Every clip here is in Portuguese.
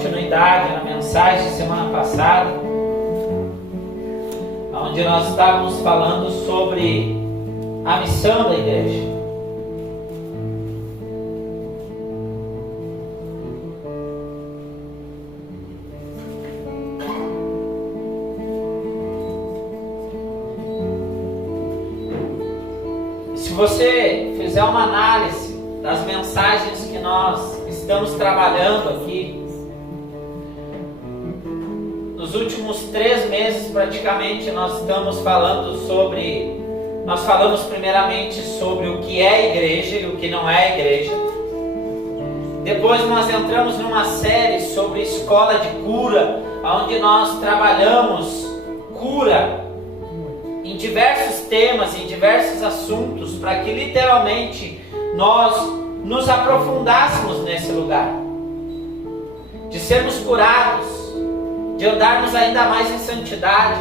continuidade na mensagem de semana passada, onde nós estávamos falando sobre a missão da igreja. Se você fizer uma análise das mensagens que nós estamos trabalhando aqui, nos últimos 3 meses praticamente nós falamos primeiramente sobre o que é igreja e o que não é igreja. Depois nós entramos numa série sobre escola de cura, onde nós trabalhamos cura em diversos temas, em diversos assuntos, para que literalmente nós nos aprofundássemos nesse lugar, de sermos curados, de andarmos ainda mais em santidade.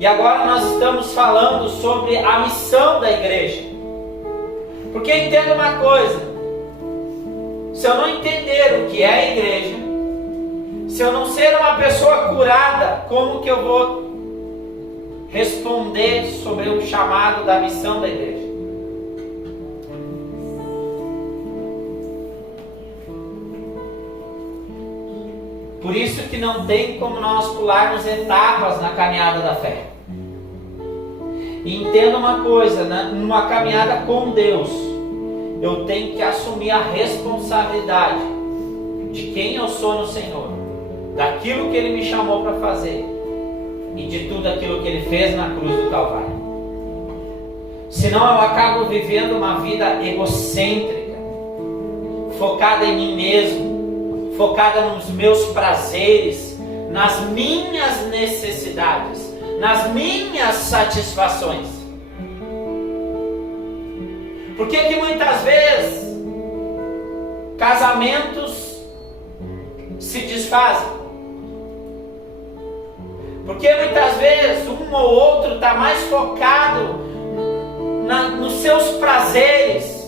E agora nós estamos falando sobre a missão da igreja. Porque entenda uma coisa: se eu não entender o que é a igreja, se eu não ser uma pessoa curada, como que eu vou responder sobre o chamado da missão da igreja? Por isso que não tem como nós pularmos etapas na caminhada da fé. E entenda uma coisa, numa caminhada com Deus, eu tenho que assumir a responsabilidade de quem eu sou no Senhor, daquilo que Ele me chamou para fazer e de tudo aquilo que Ele fez na cruz do Calvário. Senão eu acabo vivendo uma vida egocêntrica, focada em mim mesmo, focada nos meus prazeres, nas minhas necessidades, nas minhas satisfações. Por que muitas vezes casamentos se desfazem? Porque muitas vezes um ou outro está mais focado nos seus prazeres,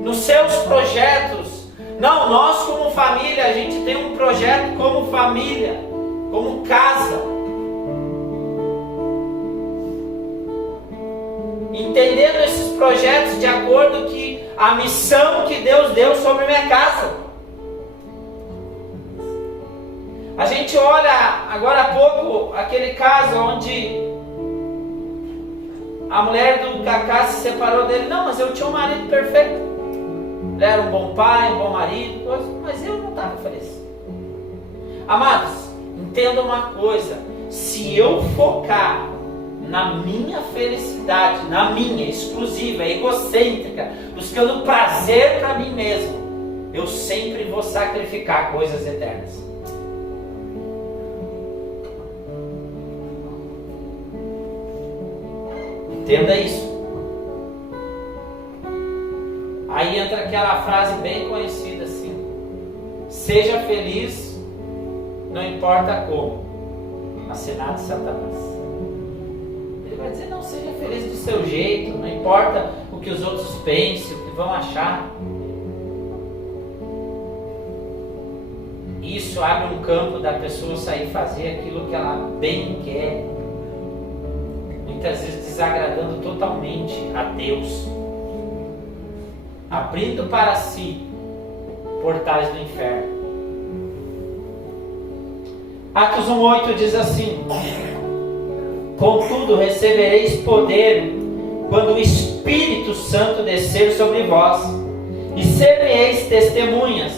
nos seus projetos. Não, nós como família, a gente tem um projeto como família, como casa. Entendendo esses projetos de acordo com a missão que Deus deu sobre minha casa. A gente olha agora há pouco aquele caso onde a mulher do Cacá se separou dele. Não, mas eu tinha um marido perfeito. Ele era um bom pai, um bom marido, mas eu não estava feliz. Amados, entenda uma coisa: se eu focar na minha felicidade, na minha exclusiva, egocêntrica, buscando prazer para mim mesmo, eu sempre vou sacrificar coisas eternas. Entenda isso. Aí entra aquela frase bem conhecida assim: seja feliz, não importa como. Assinado Satanás. Ele vai dizer: não, seja feliz do seu jeito, não importa o que os outros pensem, o que vão achar. Isso abre um campo da pessoa sair fazer aquilo que ela bem quer, muitas vezes desagradando totalmente a Deus, abrindo para si portais do inferno. Atos 1:8 diz assim: contudo recebereis poder quando o Espírito Santo descer sobre vós, e sereis testemunhas,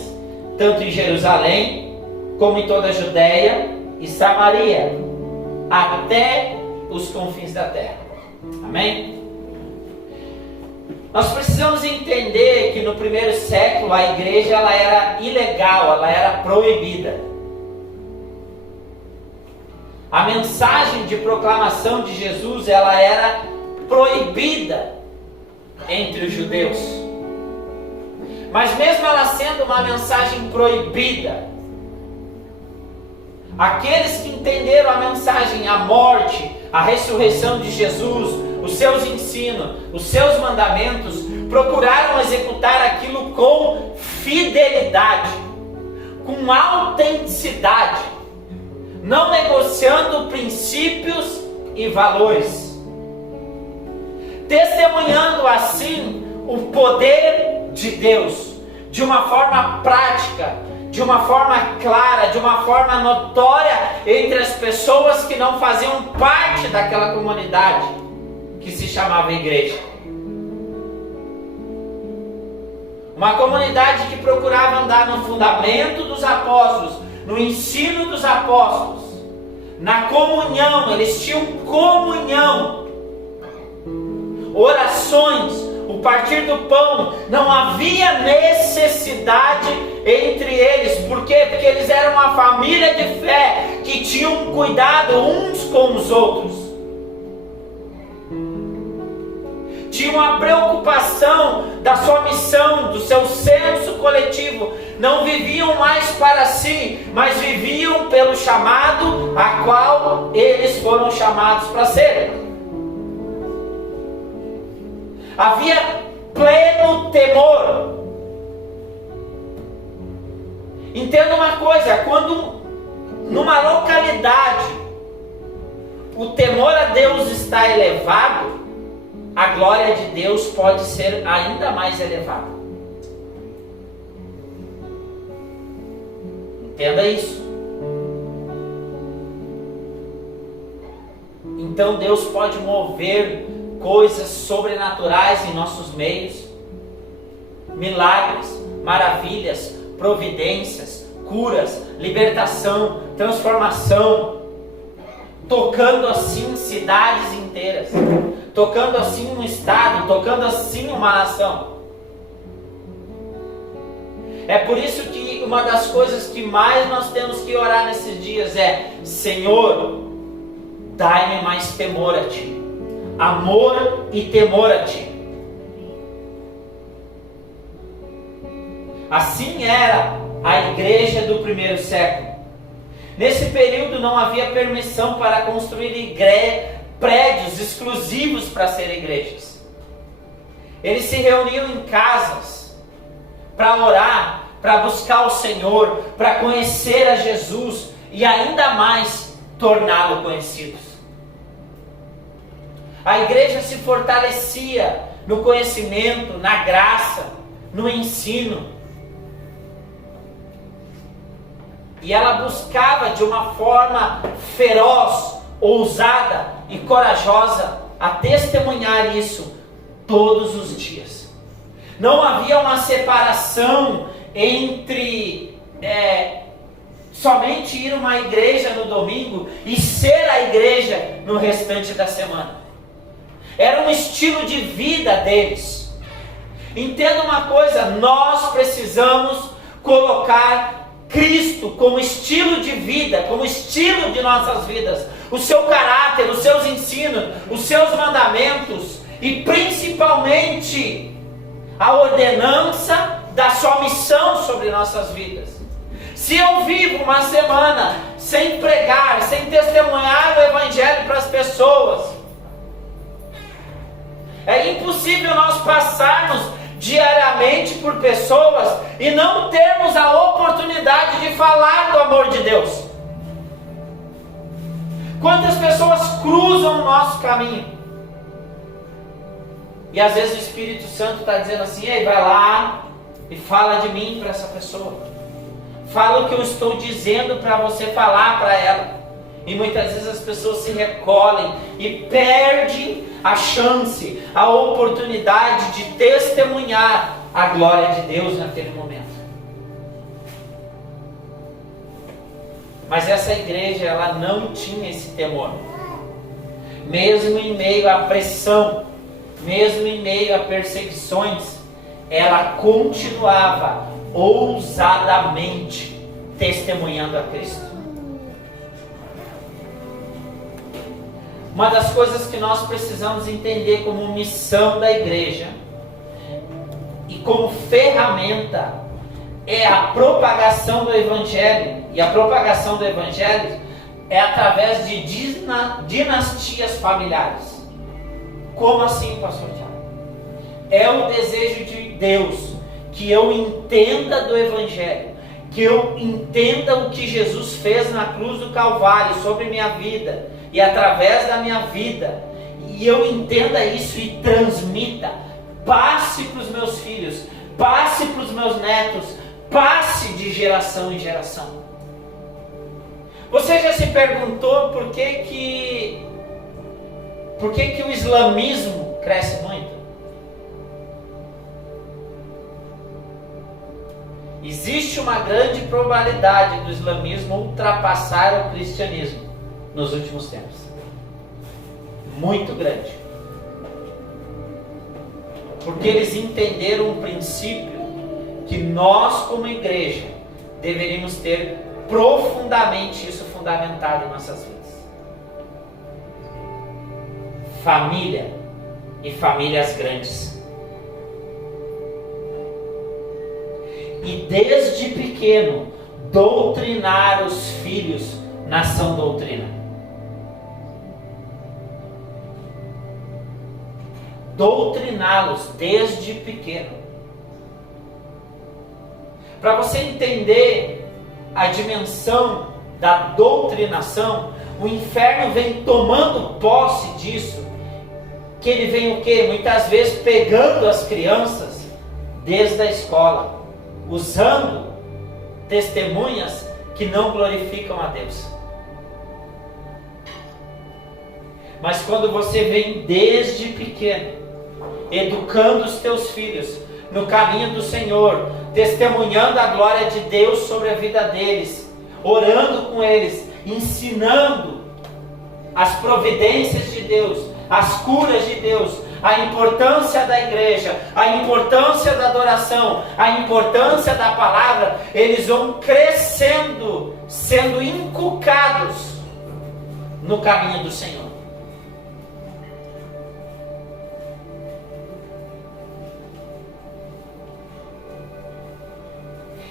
tanto em Jerusalém, como em toda a Judéia e Samaria, até os confins da terra. Amém? Nós precisamos entender que no primeiro século a igreja ela era ilegal, ela era proibida. A mensagem de proclamação de Jesus ela era proibida entre os judeus. Mas mesmo ela sendo uma mensagem proibida, aqueles que entenderam a mensagem, a morte, a ressurreição de Jesus, os seus ensinos, os seus mandamentos, procuraram executar aquilo com integridade, com autenticidade, não negociando princípios e valores, testemunhando assim o poder de Deus de uma forma prática, de uma forma clara, de uma forma notória entre as pessoas que não faziam parte daquela comunidade que se chamava igreja. Uma comunidade que procurava andar no fundamento dos apóstolos, no ensino dos apóstolos, na comunhão. Eles tinham comunhão, orações, o partir do pão. Não havia necessidade entre eles. Por quê? Porque eles eram uma família de fé que tinham cuidado uns com os outros. Tinham a preocupação da sua missão, do seu senso coletivo. Não viviam mais para si, mas viviam pelo chamado a qual eles foram chamados para ser. Havia pleno temor. Entenda uma coisa: quando numa localidade o temor a Deus está elevado, a glória de Deus pode ser ainda mais elevada. Entenda isso. Então Deus pode mover coisas sobrenaturais em nossos meios, milagres, maravilhas, providências, curas, libertação, transformação, tocando assim cidades inteiras, tocando assim um estado, tocando assim uma nação. É por isso que uma das coisas que mais nós temos que orar nesses dias é: Senhor, dai-me mais temor a Ti, amor e temor a Ti. Assim era a igreja do primeiro século. Nesse período não havia permissão para construir prédios exclusivos para ser igrejas. Eles se reuniam em casas para orar, para buscar o Senhor, para conhecer a Jesus e ainda mais torná-lo conhecidos. A igreja se fortalecia no conhecimento, na graça, no ensino. E ela buscava de uma forma feroz, ousada e corajosa a testemunhar isso todos os dias. Não havia uma separação entre somente ir a uma igreja no domingo e ser a igreja no restante da semana. Era um estilo de vida deles. Entenda uma coisa: nós precisamos colocar Cristo como estilo de vida, como estilo de nossas vidas, o seu caráter, os seus ensinos, os seus mandamentos e principalmente a ordenança da sua missão sobre nossas vidas. Se eu vivo uma semana sem pregar, sem testemunhar o Evangelho para as pessoas, é impossível nós passarmos diariamente por pessoas e não termos a oportunidade de falar do amor de Deus. Quantas pessoas cruzam o nosso caminho e às vezes o Espírito Santo está dizendo assim: ei, vai lá e fala de mim para essa pessoa, fala o que eu estou dizendo para você falar para ela. E muitas vezes as pessoas se recolhem e perdem a chance, a oportunidade de testemunhar a glória de Deus naquele momento. Mas essa igreja, ela não tinha esse temor. Mesmo em meio à pressão, mesmo em meio a perseguições, ela continuava ousadamente testemunhando a Cristo. Uma das coisas que nós precisamos entender como missão da igreja e como ferramenta é a propagação do Evangelho. E a propagação do Evangelho é através de dinastias familiares. Como assim, pastor Tiago? É o desejo de Deus que eu entenda do Evangelho, que eu entenda o que Jesus fez na cruz do Calvário sobre minha vida e através da minha vida, e eu entenda isso e transmita, passe para os meus filhos, passe para os meus netos, passe de geração em geração. Você já se perguntou por que o islamismo cresce muito? Existe uma grande probabilidade do islamismo ultrapassar o cristianismo nos últimos tempos. Muito grande. Porque eles entenderam um princípio que nós, como igreja, deveríamos ter profundamente isso fundamentado em nossas vidas. Família e famílias grandes. E desde pequeno, doutrinar os filhos na sã doutrina. Doutriná-los desde pequeno. Para você entender a dimensão da doutrinação, o inferno vem tomando posse disso, que ele vem o quê? Muitas vezes pegando as crianças desde a escola, usando testemunhas que não glorificam a Deus. Mas quando você vem desde pequeno, educando os teus filhos no caminho do Senhor, testemunhando a glória de Deus sobre a vida deles, orando com eles, ensinando as providências de Deus, as curas de Deus, a importância da igreja, a importância da adoração, a importância da palavra, eles vão crescendo, sendo inculcados no caminho do Senhor.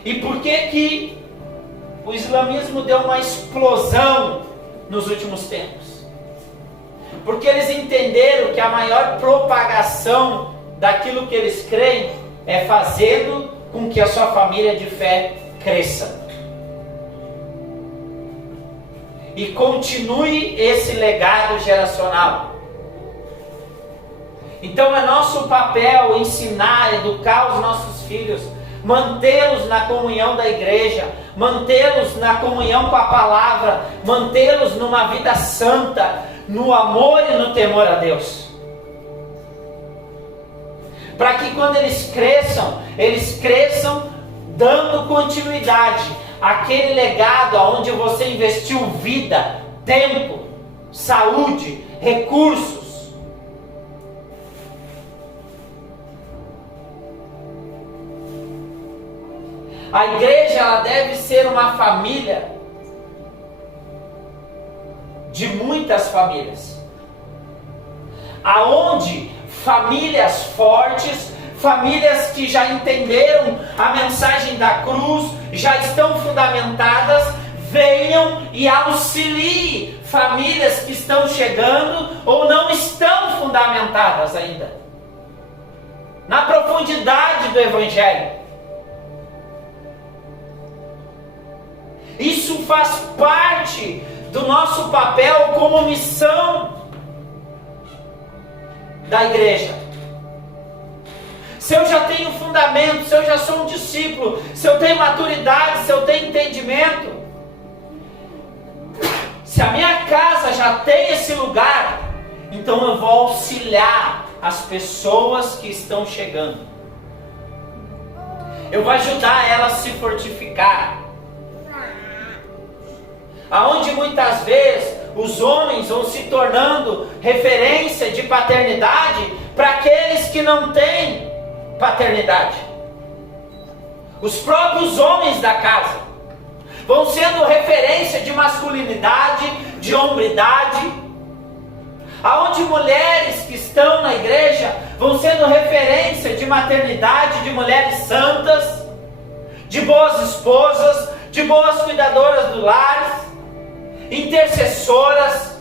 E por que o islamismo deu uma explosão nos últimos tempos? Porque eles entenderam que a maior propagação daquilo que eles creem é fazendo com que a sua família de fé cresça. E continue esse legado geracional. Então é nosso papel ensinar, educar os nossos filhos, mantê-los na comunhão da igreja, mantê-los na comunhão com a palavra, mantê-los numa vida santa, no amor e no temor a Deus. Para que quando eles cresçam dando continuidade àquele legado onde você investiu vida, tempo, saúde, recursos. A igreja ela deve ser uma família de muitas famílias, aonde famílias fortes, famílias que já entenderam a mensagem da cruz, já estão fundamentadas, venham e auxiliem famílias que estão chegando ou não estão fundamentadas ainda na profundidade do Evangelho. Isso faz parte do nosso papel como missão da igreja. Se eu já tenho fundamento, se eu já sou um discípulo, se eu tenho maturidade, se eu tenho entendimento, se a minha casa já tem esse lugar, então eu vou auxiliar as pessoas que estão chegando. Eu vou ajudar elas a se fortificar. Aonde muitas vezes os homens vão se tornando referência de paternidade para aqueles que não têm paternidade. Os próprios homens da casa vão sendo referência de masculinidade, de hombridade. Aonde mulheres que estão na igreja vão sendo referência de maternidade, de mulheres santas, de boas esposas, de boas cuidadoras do lar, intercessoras.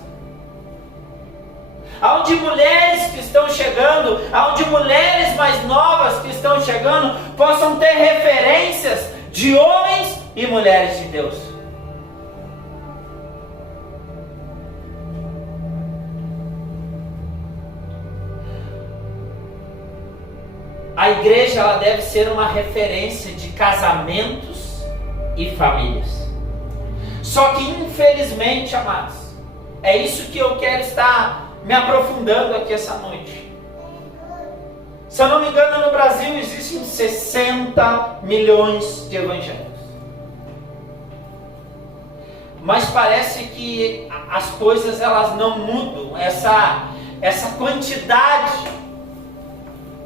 aonde mulheres que estão chegando, aonde mulheres mais novas que estão chegando, possam ter referências de homens e mulheres de Deus. A igreja, ela deve ser uma referência de casamentos e famílias. Só que infelizmente, amados, é isso que eu quero estar me aprofundando aqui essa noite. Se eu não me engano, no Brasil existem 60 milhões de evangélicos. Mas parece que as coisas elas não mudam. Essa quantidade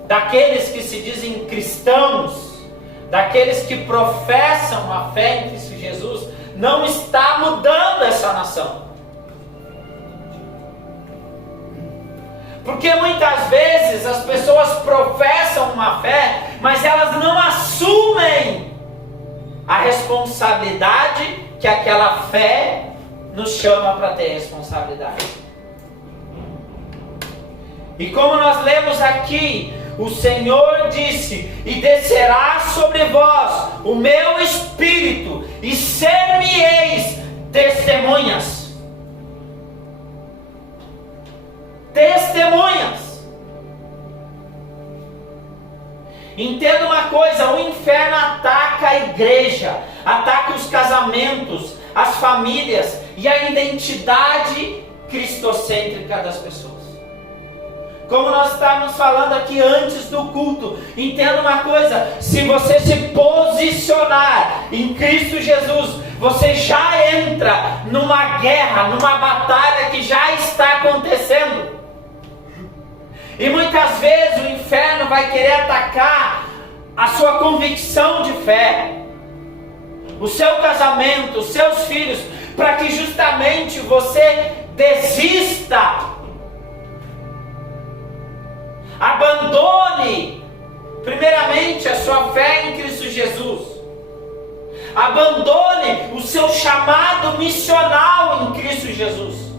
daqueles que se dizem cristãos, daqueles que professam a fé em Cristo Jesus, não está mudando essa nação. Porque muitas vezes as pessoas professam uma fé, mas elas não assumem a responsabilidade que aquela fé nos chama para ter responsabilidade. E como nós lemos aqui, o Senhor disse: e descerá sobre vós o meu Espírito, e ser-me-eis testemunhas. Testemunhas. Entenda uma coisa: o inferno ataca a igreja, ataca os casamentos, as famílias e a identidade cristocêntrica das pessoas. Como nós estávamos falando aqui antes do culto, entenda uma coisa: se você se posicionar em Cristo Jesus, você já entra numa guerra, numa batalha que já está acontecendo. E muitas vezes o inferno vai querer atacar a sua convicção de fé, o seu casamento, os seus filhos, para que justamente você desista, abandone primeiramente a sua fé em Cristo Jesus, abandone o seu chamado missional em Cristo Jesus,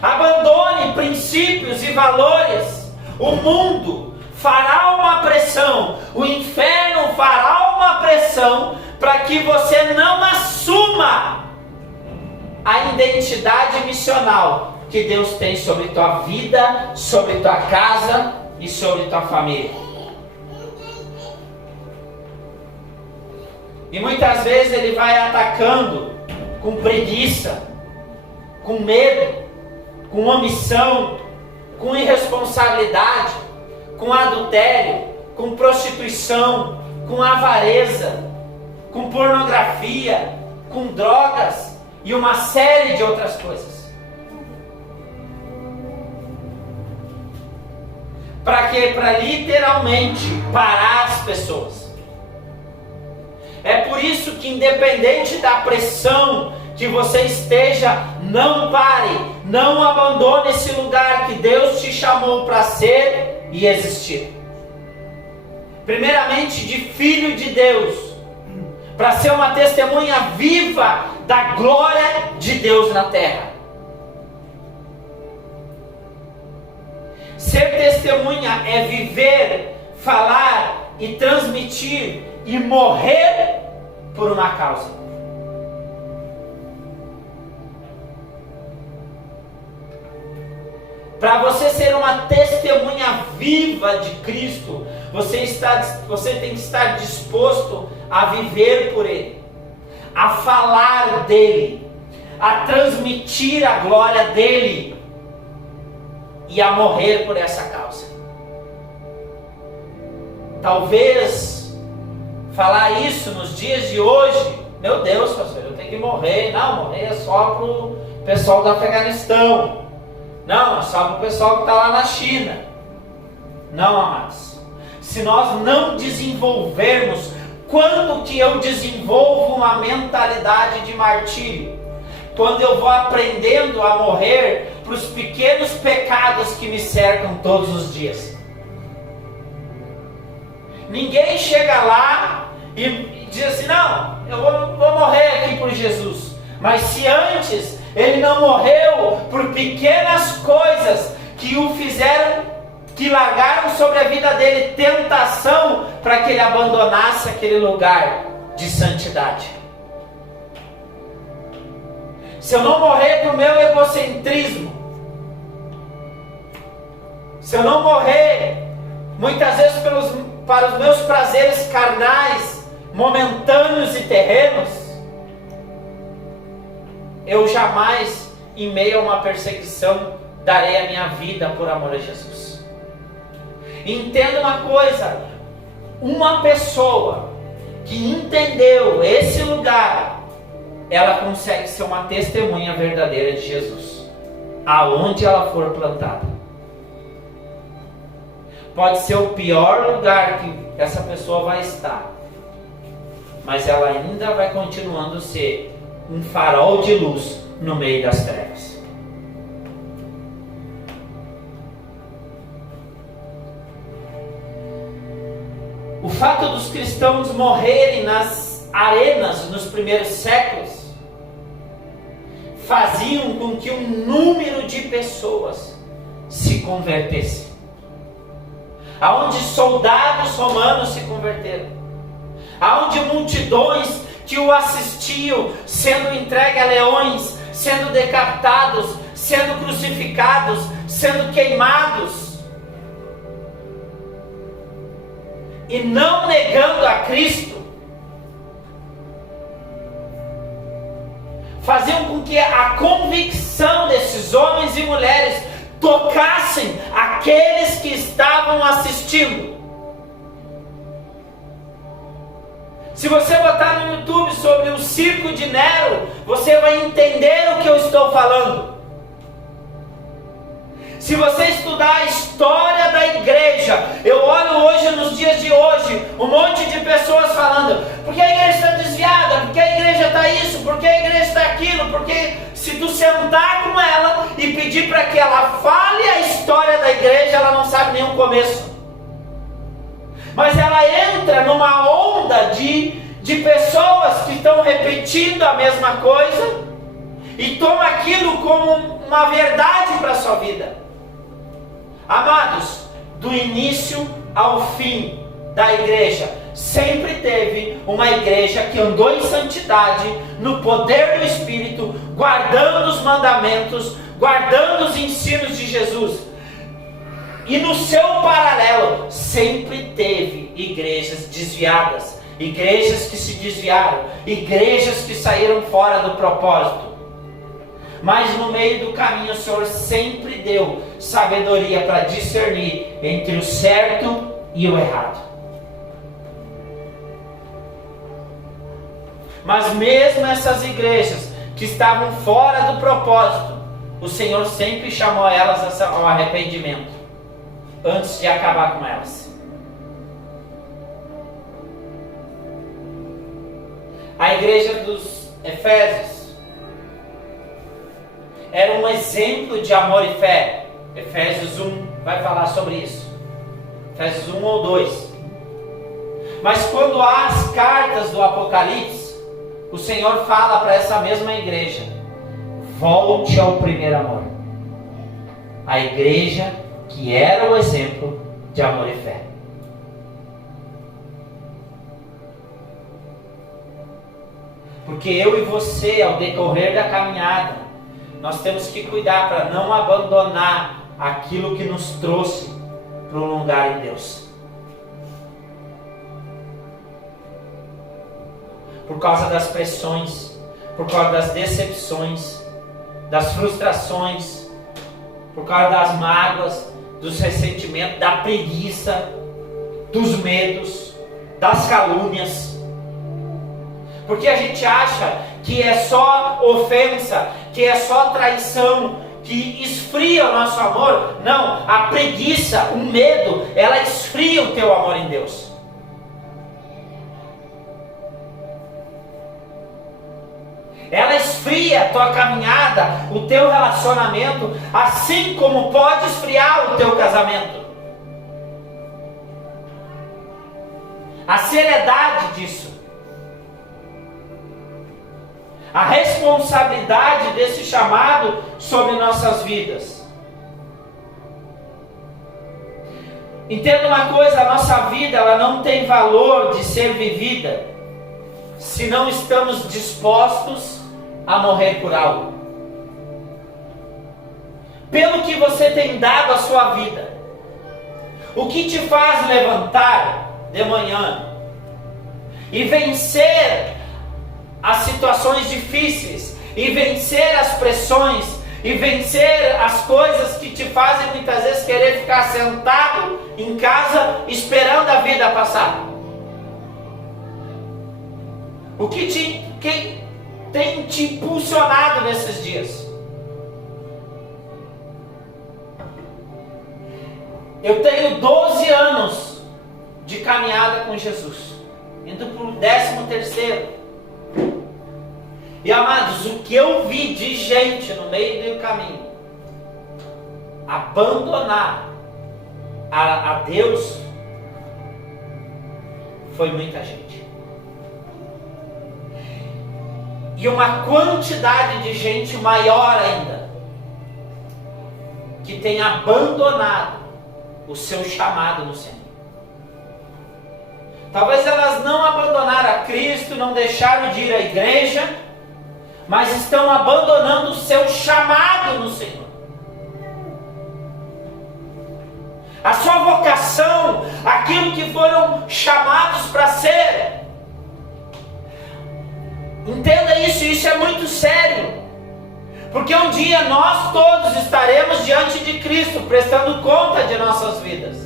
abandone princípios e valores. O mundo fará uma pressão, o inferno fará uma pressão para que você não assuma a identidade missional que Deus tem sobre tua vida, sobre tua casa e sobre tua família. E muitas vezes ele vai atacando com preguiça, com medo, com omissão, com irresponsabilidade, com adultério, com prostituição, com avareza, com pornografia, com drogas e uma série de outras coisas. Para quê? Para literalmente parar as pessoas. É por isso que, independente da pressão que você esteja, não pare, não abandone esse lugar que Deus te chamou para ser e existir. Primeiramente, de filho de Deus, para ser uma testemunha viva da glória de Deus na terra. Ser testemunha é viver, falar e transmitir e morrer por uma causa. Para você ser uma testemunha viva de Cristo, você tem que estar disposto a viver por Ele, a falar dEle, a transmitir a glória dEle e a morrer por essa causa. Talvez falar isso nos dias de hoje, meu Deus, pastor, eu tenho que morrer. Não, morrer é só para o pessoal do Afeganistão. Não, é só para o pessoal que está lá na China. Não, amados. Se nós não desenvolvermos, quando que eu desenvolvo uma mentalidade de martírio? Quando eu vou aprendendo a morrer para os pequenos pecados que me cercam todos os dias. Ninguém chega lá e diz assim: não, eu vou morrer aqui por Jesus. Mas se antes Ele não morreu por pequenas coisas que o fizeram, que largaram sobre a vida dele tentação para que ele abandonasse aquele lugar de santidade. Se eu não morrer para o meu egocentrismo, se eu não morrer muitas vezes para os meus prazeres carnais, momentâneos e terrenos, eu jamais, em meio a uma perseguição, darei a minha vida por amor a Jesus. Entenda uma coisa: uma pessoa que entendeu esse lugar, ela consegue ser uma testemunha verdadeira de Jesus, aonde ela for plantada. Pode ser o pior lugar que essa pessoa vai estar, mas ela ainda vai continuando a ser um farol de luz no meio das trevas. O fato dos cristãos morrerem nas arenas nos primeiros séculos faziam com que um número de pessoas se convertessem. Aonde soldados romanos se converteram, aonde multidões que o assistiam sendo entregue a leões, sendo decapitados, sendo crucificados, sendo queimados, e não negando a Cristo, faziam com que a convicção desses homens e mulheres tocassem aqueles que estavam assistindo. Se você botar no YouTube sobre o circo de Nero, você vai entender o que eu estou falando. Se você estudar a história da igreja, eu olho hoje, nos dias de hoje, um monte de pessoas falando: porque a igreja está desviada, porque a igreja está isso, porque a igreja está aquilo, porque se tu sentar com ela e pedir para que ela fale a história da igreja, ela não sabe nem o começo. Mas ela entra numa onda de pessoas que estão repetindo a mesma coisa e toma aquilo como uma verdade para a sua vida. Amados, do início ao fim da igreja, sempre teve uma igreja que andou em santidade, no poder do Espírito, guardando os mandamentos, guardando os ensinos de Jesus. E no seu paralelo, sempre teve igrejas desviadas, igrejas que se desviaram, igrejas que saíram fora do propósito. Mas no meio do caminho o Senhor sempre deu sabedoria para discernir entre o certo e o errado. Mas mesmo essas igrejas que estavam fora do propósito, o Senhor sempre chamou elas ao arrependimento, antes de acabar com elas. A igreja dos Efésios era um exemplo de amor e fé. Efésios 1 vai falar sobre isso. Efésios 1 ou 2. Mas quando há as cartas do Apocalipse, o Senhor fala para essa mesma igreja: volte ao primeiro amor. A igreja que era o exemplo de amor e fé. Porque eu e você, ao decorrer da caminhada, nós temos que cuidar para não abandonar aquilo que nos trouxe para um lugar em Deus. Por causa das pressões, por causa das decepções, das frustrações, por causa das mágoas, dos ressentimentos, da preguiça, dos medos, das calúnias. Porque a gente acha que é só ofensa, que é só traição, que esfria o nosso amor. Não, a preguiça, o medo, ela esfria o teu amor em Deus. Ela esfria a tua caminhada, o teu relacionamento, assim como pode esfriar o teu casamento. A seriedade disso. a responsabilidade desse chamado sobre nossas vidas. Entenda uma coisa, a nossa vida ela não tem valor de ser vivida se não estamos dispostos a morrer por algo. Pelo que você tem dado à sua vida, o que te faz levantar de manhã e vencer as situações difíceis, e vencer as pressões, e vencer as coisas que te fazem muitas vezes querer ficar sentado em casa esperando a vida passar. O que tem te impulsionado nesses dias? Eu tenho 12 anos de caminhada com Jesus, indo para o 13º. E amados, o que eu vi de gente no meio do caminho abandonar a Deus foi muita gente. E uma quantidade de gente maior ainda que tem abandonado o seu chamado no Senhor. Talvez elas não abandonaram a Cristo, não deixaram de ir à igreja, mas estão abandonando o seu chamado no Senhor. A sua vocação, aquilo que foram chamados para ser. Entenda isso, isso é muito sério. Porque um dia nós todos estaremos diante de Cristo, prestando conta de nossas vidas.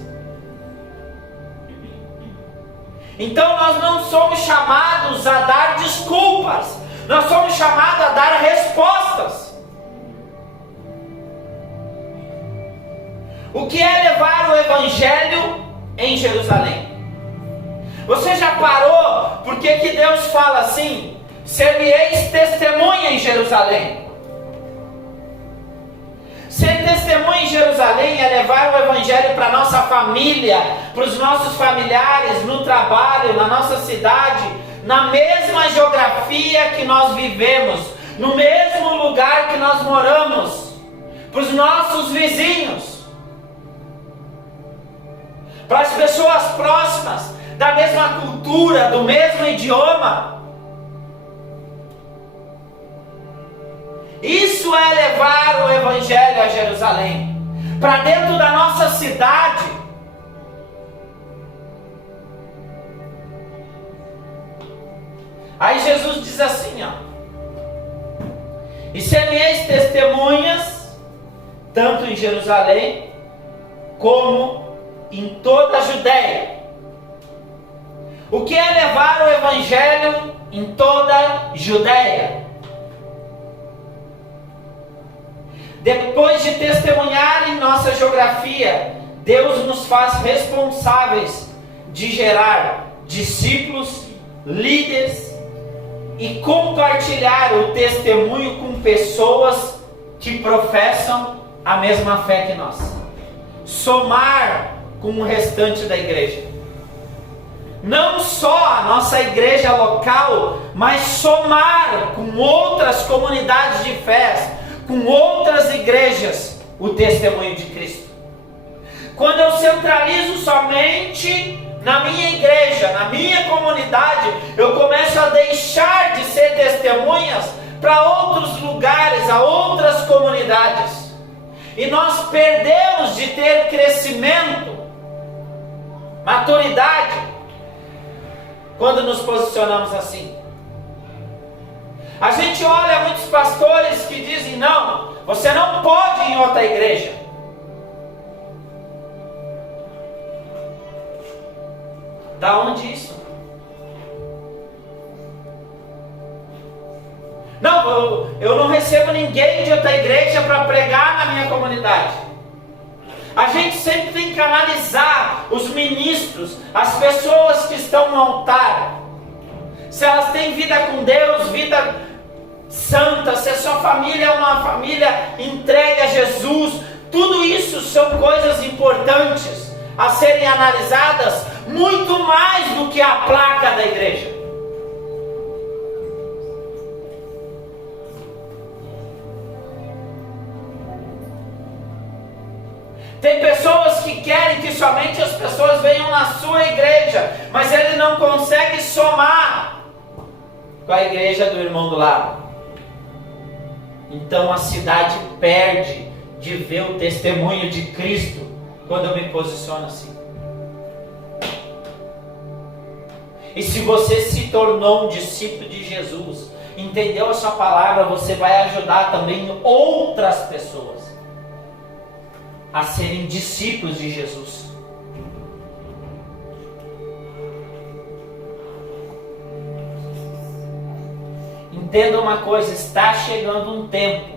Então nós não somos chamados a dar desculpas, nós somos chamados a dar respostas. O que é levar o Evangelho em Jerusalém? Você já parou? Por que Deus fala assim? Ser-me-eis testemunha em Jerusalém. Ser testemunha em Jerusalém é levar o Evangelho para a nossa família, para os nossos familiares, no trabalho, na nossa cidade, na mesma geografia que nós vivemos, no mesmo lugar que nós moramos, para os nossos vizinhos, para as pessoas próximas, da mesma cultura, do mesmo idioma. Isso é levar o Evangelho a Jerusalém, para dentro da nossa cidade. Aí Jesus diz assim, ó: e ser-me-eis testemunhas, tanto em Jerusalém, como em toda a Judéia. O que é levar o Evangelho em toda a Judéia? Depois de testemunhar em nossa geografia, Deus nos faz responsáveis de gerar discípulos, líderes e compartilhar o testemunho com pessoas que professam a mesma fé que nós. Somar com o restante da igreja. Não só a nossa igreja local, mas somar com outras comunidades de fé, com outras igrejas, o testemunho de Cristo. Quando eu centralizo somente na minha igreja, na minha comunidade, eu começo a deixar de ser testemunhas para outros lugares, a outras comunidades. E nós perdemos de ter crescimento, maturidade, quando nos posicionamos assim. A gente olha muitos pastores que dizem: não, você não pode ir em outra igreja. Da onde isso? Não, eu não recebo ninguém de outra igreja para pregar na minha comunidade. A gente sempre tem que analisar os ministros, as pessoas que estão no altar, se elas têm vida com Deus, vida santa, se a sua família é uma família entregue a Jesus. Tudo isso são coisas importantes a serem analisadas, muito mais do que a placa da igreja. somente as pessoas venham na sua igreja, mas ele não consegue somar com a igreja do irmão do lado. Então a cidade perde de ver o testemunho de Cristo quando eu me posiciono assim. E se você se tornou um discípulo de Jesus, entendeu a sua palavra, você vai ajudar também outras pessoas a serem discípulos de Jesus. Entenda uma coisa, está chegando um tempo.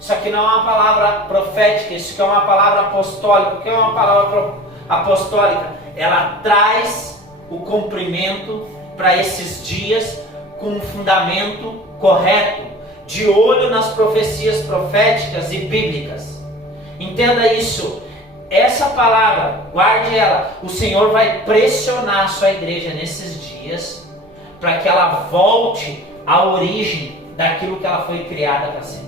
Isso aqui não é uma palavra profética, isso aqui é uma palavra apostólica. O que é uma palavra apostólica? Ela traz o cumprimento para esses dias com um fundamento correto, de olho nas profecias proféticas e bíblicas. Entenda isso. Essa palavra, guarde ela. O Senhor vai pressionar a sua igreja nesses dias para que ela volte à origem daquilo que ela foi criada para ser.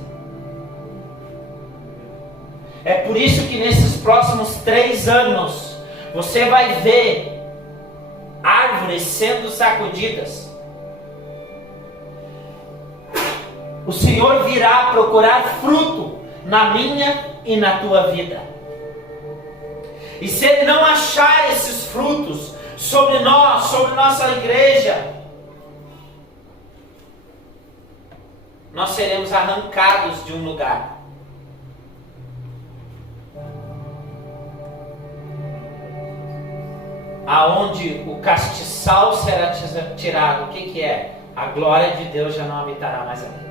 É por isso que nesses próximos 3 anos você vai ver árvores sendo sacudidas. O Senhor virá procurar fruto na minha e na tua vida. E se Ele não achar esses frutos sobre nós, sobre nossa igreja, nós seremos arrancados de um lugar. Aonde o castiçal será tirado. O que é? A glória de Deus já não habitará mais ali.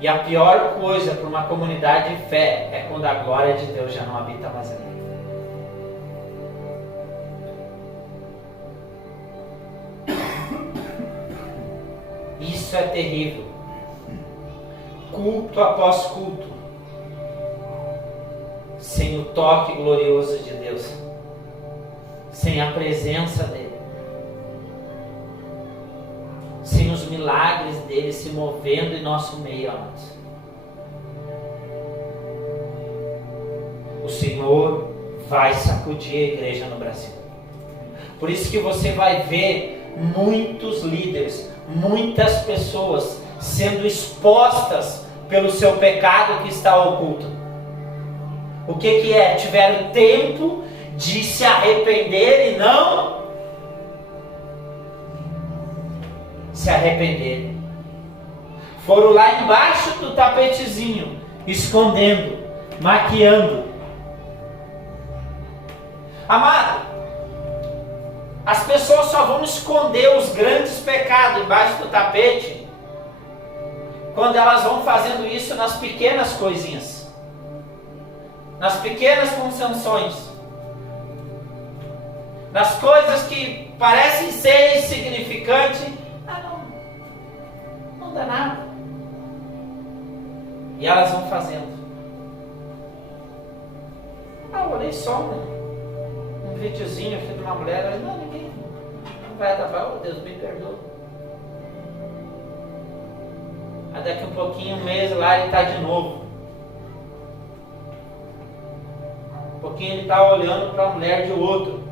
E a pior coisa para uma comunidade de fé é quando a glória de Deus já não habita mais ali. Isso é terrível. Culto após culto, sem o toque glorioso de Deus, sem a presença dele, sem os milagres dele se movendo em nosso meio, amados. O Senhor vai sacudir a igreja no Brasil. Por isso que você vai ver muitos líderes, muitas pessoas sendo expostas pelo seu pecado que está oculto. O que é? Tiveram tempo de se arrepender e não se arrepender. Foram lá embaixo do tapetezinho, escondendo, maquiando. Amado, as pessoas só vão esconder os grandes pecados embaixo do tapete quando elas vão fazendo isso nas pequenas coisinhas, nas pequenas concessões, nas coisas que parecem ser insignificantes. Não dá nada. E elas vão fazendo. Eu olhei só um videozinho aqui de uma mulher. Eu falei, ninguém vai atrapalhar. Oh, Deus me perdoa. Aí daqui um pouquinho, um mês lá, ele está de novo. Um pouquinho ele está olhando para a mulher de outro.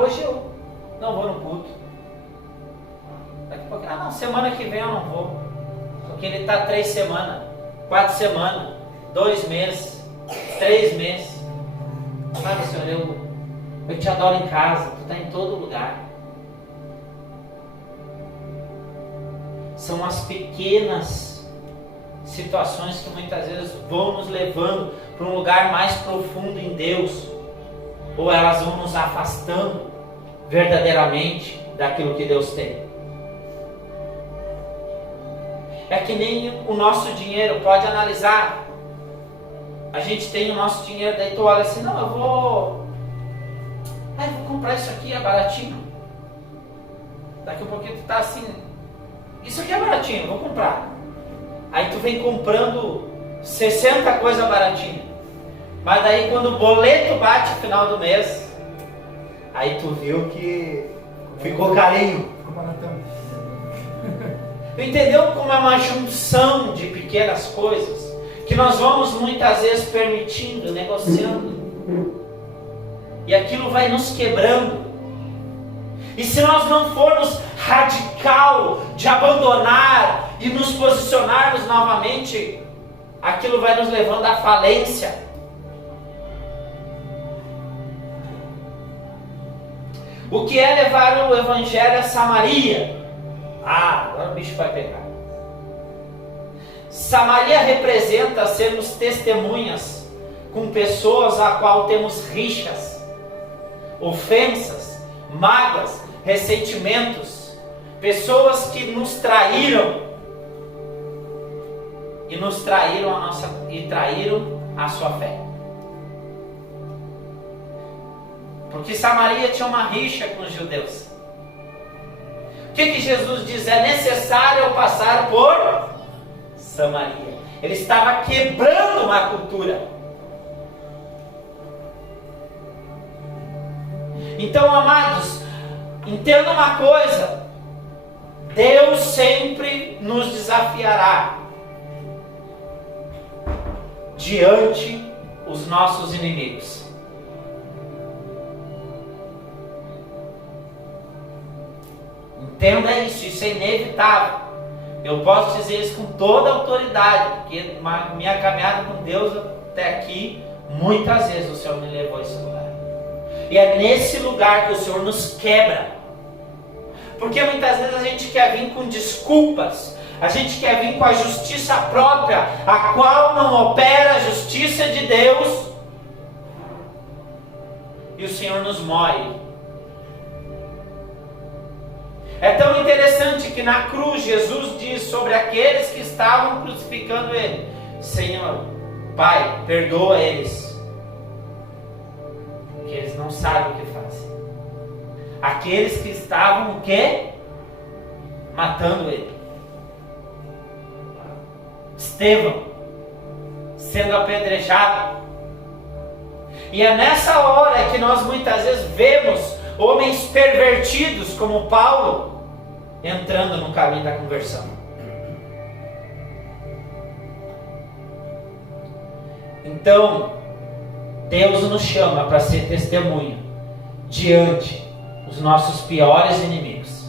Hoje eu não vou no culto. Daqui a pouquinho, não, semana que vem eu não vou. Porque ele está 3 semanas, 4 semanas, 2 meses, 3 meses. Sabe, Senhor, eu te adoro em casa, tu está em todo lugar. São as pequenas situações que muitas vezes vão nos levando para um lugar mais profundo em Deus, ou elas vão nos afastando verdadeiramente daquilo que Deus tem. É que nem o nosso dinheiro, pode analisar. A gente tem o nosso dinheiro, daí tu olha assim, não, eu vou comprar isso aqui, é baratinho. Daqui a pouquinho tu tá assim, isso aqui é baratinho, eu vou comprar. Aí tu vem comprando 60 coisas baratinhas. Mas daí quando o boleto bate no final do mês, aí tu viu que ficou carinho. Entendeu como é uma junção de pequenas coisas que nós vamos muitas vezes permitindo, negociando, e aquilo vai nos quebrando. E se nós não formos radical de abandonar e nos posicionarmos novamente, aquilo vai nos levando à falência. O que é levar o Evangelho a Samaria? Agora o bicho vai pegar. Samaria representa sermos testemunhas com pessoas a qual temos rixas, ofensas, mágoas, ressentimentos, pessoas que nos traíram e traíram a sua fé. Porque Samaria tinha uma rixa com os judeus. O que Jesus diz? É necessário eu passar por Samaria. Ele estava quebrando uma cultura. Então, amados, entenda uma coisa: Deus sempre nos desafiará diante os nossos inimigos. Entenda isso é inevitável. Eu posso dizer isso com toda a autoridade, porque minha caminhada com Deus até aqui, muitas vezes o Senhor me levou a esse lugar. E é nesse lugar que o Senhor nos quebra. Porque muitas vezes a gente quer vir com desculpas, a gente quer vir com a justiça própria, a qual não opera a justiça de Deus, e o Senhor nos moe. É tão interessante que na cruz Jesus diz sobre aqueles que estavam crucificando Ele: Senhor, Pai, perdoa eles, porque eles não sabem o que fazem. Aqueles que estavam o quê? Matando Ele. Estevão sendo apedrejado. E é nessa hora que nós muitas vezes vemos homens pervertidos como Paulo entrando no caminho da conversão. Então, Deus nos chama para ser testemunha diante dos nossos piores inimigos.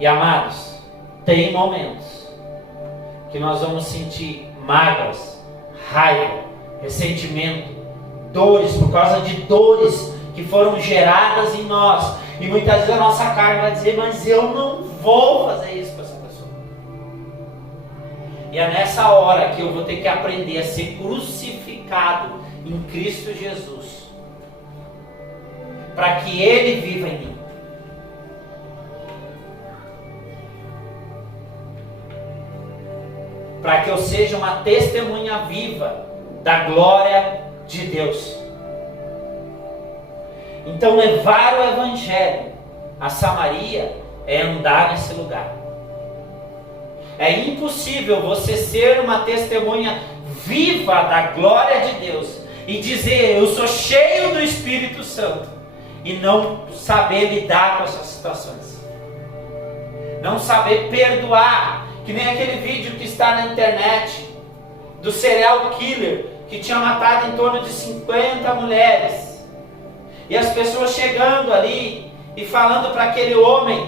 E amados, tem momentos que nós vamos sentir mágoas, raiva, ressentimento, dores, por causa de dores que foram geradas em nós. E muitas vezes a nossa carne vai dizer: mas eu não vou fazer isso com essa pessoa. E é nessa hora que eu vou ter que aprender a ser crucificado em Cristo Jesus, para que Ele viva em mim. Para que eu seja uma testemunha viva da glória de Deus. Então, levar o Evangelho a Samaria é andar nesse lugar. É impossível você ser uma testemunha viva da glória de Deus e dizer: eu sou cheio do Espírito Santo, e não saber lidar com essas situações, não saber perdoar. Que nem aquele vídeo que está na internet do serial killer que tinha matado em torno de 50 mulheres. E as pessoas chegando ali e falando para aquele homem: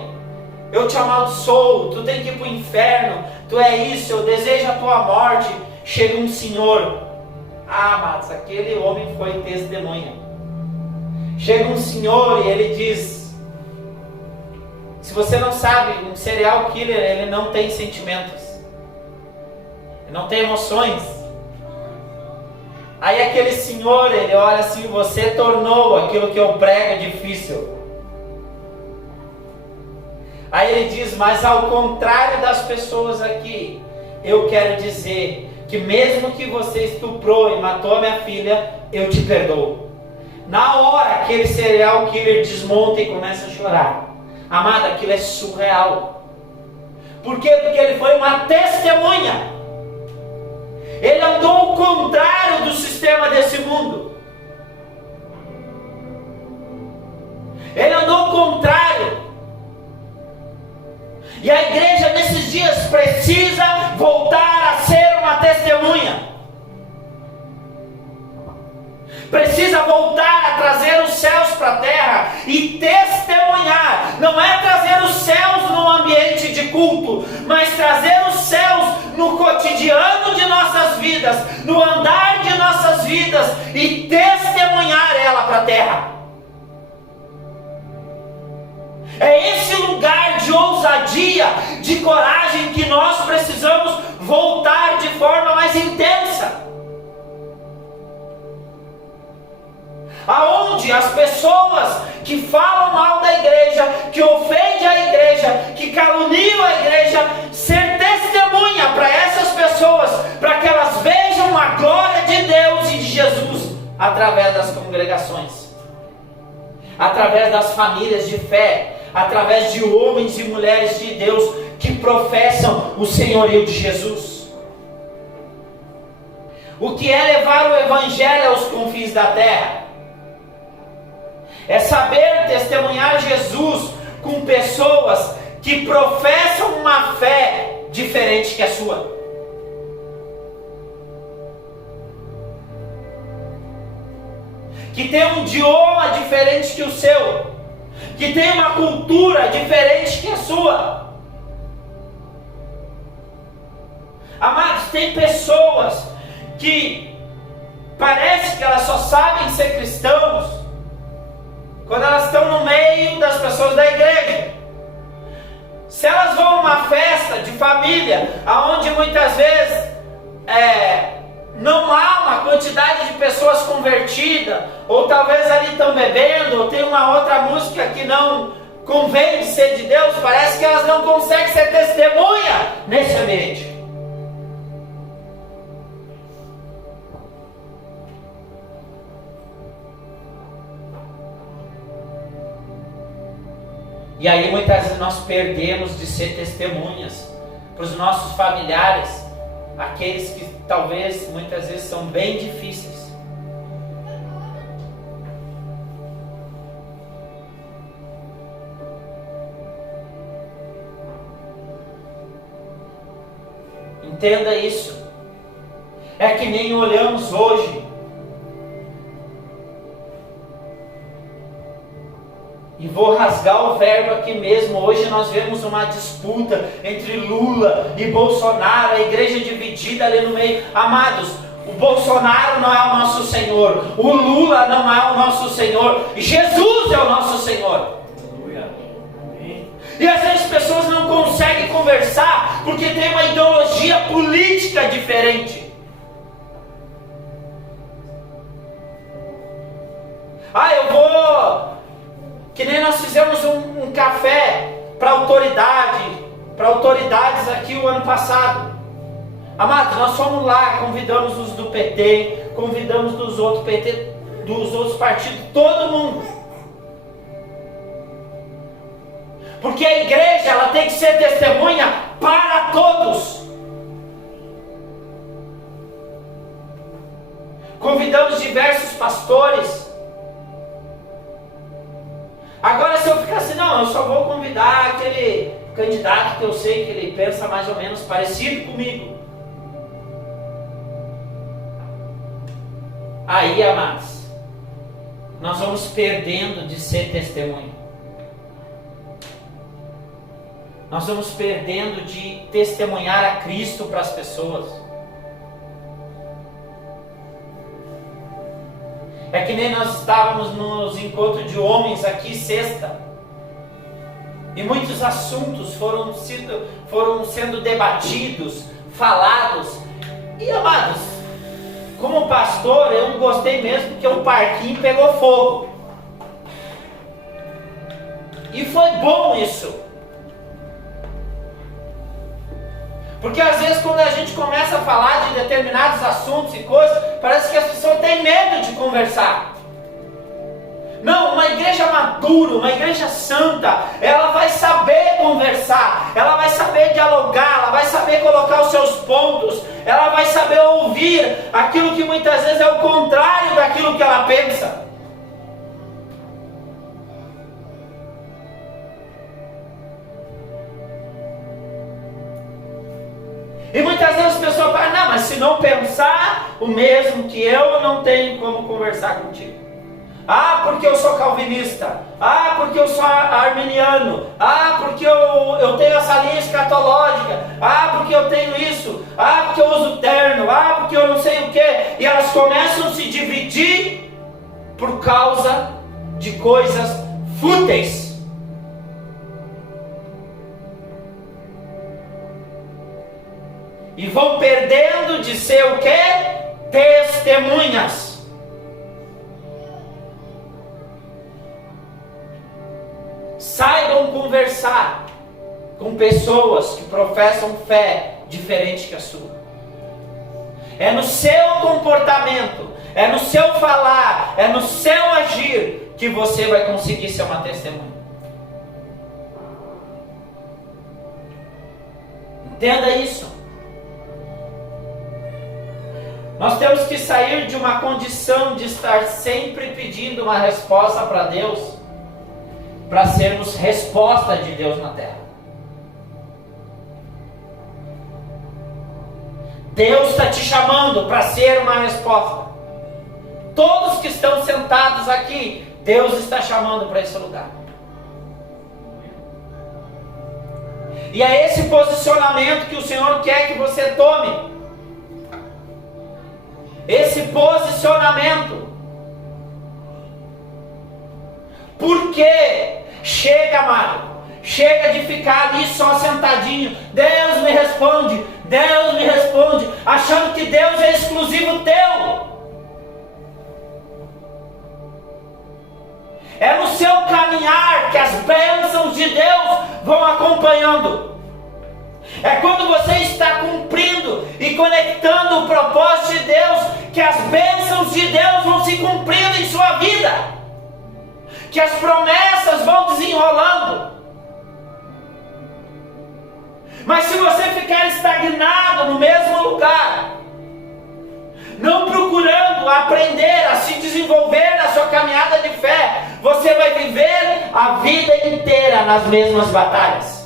eu te amaldiçoo, tu tem que ir para o inferno, tu é isso, eu desejo a tua morte. Chega um senhor, mas aquele homem foi testemunha. Chega um senhor e ele diz: se você não sabe, um serial killer, ele não tem sentimentos, ele não tem emoções. Aí aquele senhor, ele olha assim: você tornou aquilo que eu prego difícil. Aí ele diz: mas ao contrário das pessoas aqui, eu quero dizer que mesmo que você estuprou e matou a minha filha, eu te perdoo. Na hora aquele serial killer desmonta e começa a chorar. Amada, aquilo é surreal. Por quê? Porque ele foi uma testemunha. Ele andou ao contrário do sistema desse mundo. Ele andou ao contrário. E a igreja nesses Caxias precisa voltar a ser uma testemunha. Precisa voltar a trazer os céus para a terra e testemunhar. Não é trazer os céus no ambiente de culto, mas trazer os céus no cotidiano de nossas vidas, no andar de nossas vidas e testemunhar ela para a terra. É esse lugar de ousadia, de coragem que nós precisamos voltar de forma mais intensa. Aonde as pessoas que falam mal da igreja, que ofendem a igreja, que caluniam a igreja, ser testemunha para essas pessoas, para que elas vejam a glória de Deus e de Jesus através das congregações, através das famílias de fé, através de homens e mulheres de Deus que professam o senhorio de Jesus. O que é levar o evangelho aos confins da terra? É saber testemunhar Jesus com pessoas que professam uma fé diferente que a sua. Que tem um idioma diferente que o seu. Que tem uma cultura diferente que a sua. Amados, tem pessoas que parece que elas só sabem ser cristãos quando elas estão no meio das pessoas da igreja. Se elas vão a uma festa de família, onde muitas vezes não há uma quantidade de pessoas convertidas, ou talvez ali estão bebendo, ou tem uma outra música que não convém de ser de Deus, parece que elas não conseguem ser testemunha nesse ambiente. E aí muitas vezes nós perdemos de ser testemunhas para os nossos familiares, aqueles que talvez muitas vezes são bem difíceis. Entenda isso. É que nem olhamos hoje e vou rasgar o verbo aqui mesmo. Hoje nós vemos uma disputa entre Lula e Bolsonaro, a igreja dividida ali no meio. Amados, o Bolsonaro não é o nosso Senhor, o Lula não é o nosso Senhor, Jesus é o nosso Senhor. E às vezes as pessoas não conseguem conversar porque tem uma ideologia política diferente. Eu vou... Que nem nós fizemos um café para autoridades aqui o ano passado. Amados, nós fomos lá, convidamos os do PT, convidamos dos outros PT, dos outros partidos, todo mundo. Porque a igreja, ela tem que ser testemunha para todos. Convidamos diversos pastores. Agora, se eu ficar assim, não, eu só vou convidar aquele candidato que eu sei que ele pensa mais ou menos parecido comigo. Aí, amados, nós vamos perdendo de ser testemunho. Nós vamos perdendo de testemunhar a Cristo para as pessoas. É que nem nós estávamos nos encontros de homens aqui sexta. E muitos assuntos foram sendo debatidos, falados. E amados, como pastor, eu não gostei mesmo porque o parquinho pegou fogo. E foi bom isso. Porque às vezes quando a gente começa a falar de determinados assuntos e coisas, parece que as pessoas têm medo de conversar. Não, uma igreja madura, uma igreja santa, ela vai saber conversar, ela vai saber dialogar, ela vai saber colocar os seus pontos, ela vai saber ouvir aquilo que muitas vezes é o contrário daquilo que ela pensa. mas se não pensar o mesmo que eu, não tenho como conversar contigo. Ah, porque eu sou calvinista. Ah, porque eu sou arminiano. Ah, porque eu tenho essa linha escatológica. Ah, porque eu tenho isso. Ah, porque eu uso terno. Ah, porque eu não sei o que. E elas começam a se dividir por causa de coisas fúteis. E vão perdendo de ser o que? Testemunhas. Saibam conversar com pessoas que professam fé diferente que a sua. É no seu comportamento, é no seu falar, é no seu agir que você vai conseguir ser uma testemunha. Entenda isso. Nós temos que sair de uma condição de estar sempre pedindo uma resposta para Deus, para sermos resposta de Deus na terra. Deus está te chamando para ser uma resposta. Todos que estão sentados aqui, Deus está chamando para esse lugar. E é esse posicionamento que o Senhor quer que você tome. Esse posicionamento. Porque chega, amado, chega de ficar ali só sentadinho. Deus me responde, achando que Deus é exclusivo teu. É no seu caminhar que as bênçãos de Deus vão acompanhando. É quando você está cumprindo e conectando o propósito de Deus que as bênçãos de Deus vão se cumprindo em sua vida, que as promessas vão desenrolando. Mas se você ficar estagnado no mesmo lugar, não procurando aprender a se desenvolver na sua caminhada de fé, você vai viver a vida inteira nas mesmas batalhas.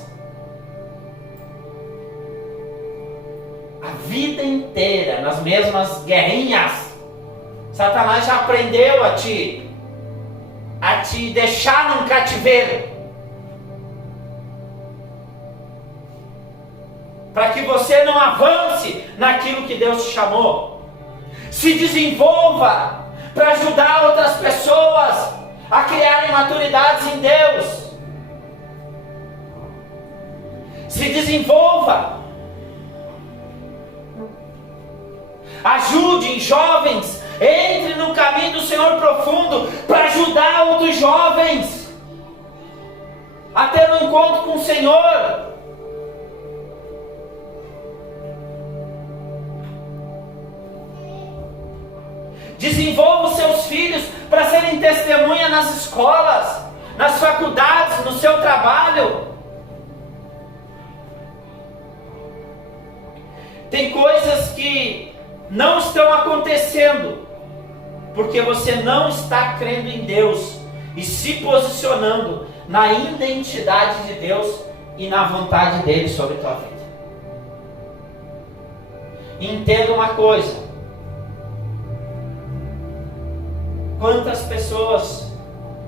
A vida inteira nas mesmas guerrinhas. Satanás já aprendeu a te deixar num cativeiro, para que você não avance naquilo que Deus te chamou. Se desenvolva para ajudar outras pessoas a criarem maturidades em Deus. Se desenvolva. Ajude jovens, entre no caminho do Senhor profundo para ajudar outros jovens a ter um encontro com o Senhor. Desenvolva os seus filhos para serem testemunha nas escolas, nas faculdades, no seu trabalho. Tem coisas que não estão acontecendo porque você não está crendo em Deus e se posicionando na identidade de Deus e na vontade dele sobre a tua vida. Entenda uma coisa: quantas pessoas,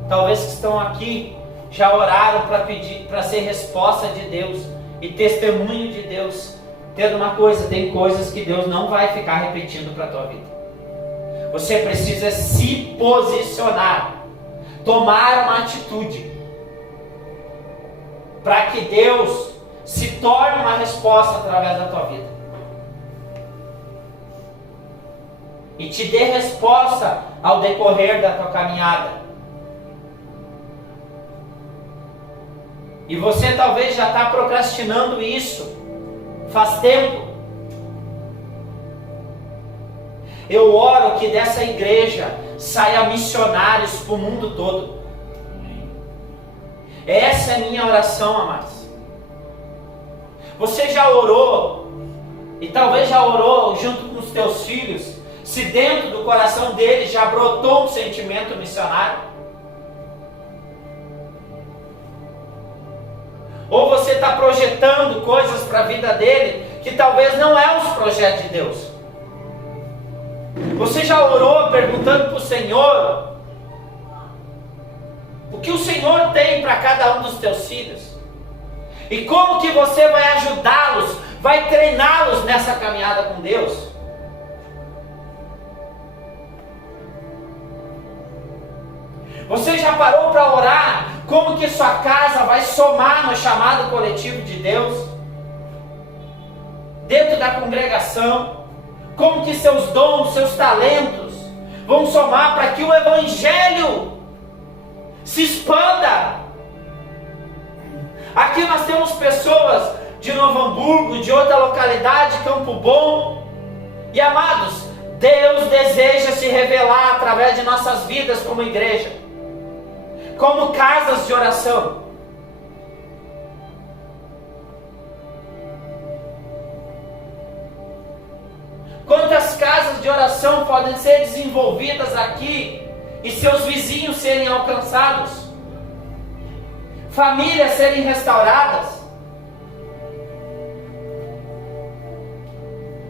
talvez que estão aqui, já oraram para pedir, para ser resposta de Deus e testemunho de Deus. Entenda uma coisa: tem coisas que Deus não vai ficar repetindo para a tua vida. Você precisa se posicionar, tomar uma atitude, para que Deus se torne uma resposta através da tua vida e te dê resposta ao decorrer da tua caminhada. E você talvez já está procrastinando isso faz tempo. Eu oro que dessa igreja saia missionários para o mundo todo. Essa é a minha oração, amados. Você já orou, e talvez já orou junto com os teus filhos, se dentro do coração deles já brotou um sentimento missionário? Ou você está projetando coisas para a vida dele que talvez não é os projetos de Deus? Você já orou perguntando para o Senhor o que o Senhor tem para cada um dos teus filhos? E como que você vai ajudá-los, vai treiná-los nessa caminhada com Deus? Você já parou para orar como que sua casa vai somar no chamado coletivo de Deus? Dentro da congregação, como que seus dons, seus talentos vão somar para que o Evangelho se expanda? Aqui nós temos pessoas de Novo Hamburgo, de outra localidade, Campo Bom. E amados, Deus deseja se revelar através de nossas vidas como igreja, como casas de oração. Quantas casas de oração podem ser desenvolvidas aqui e seus vizinhos serem alcançados? Famílias serem restauradas?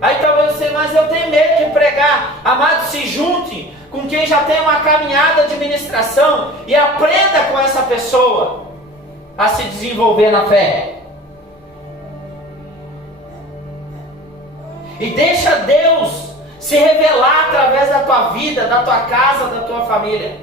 Aí talvez você, mas eu tenho medo de pregar. Amados, se junte com quem já tem uma caminhada de ministração e aprenda com essa pessoa a se desenvolver na fé. E deixa Deus se revelar através da tua vida, da tua casa, da tua família.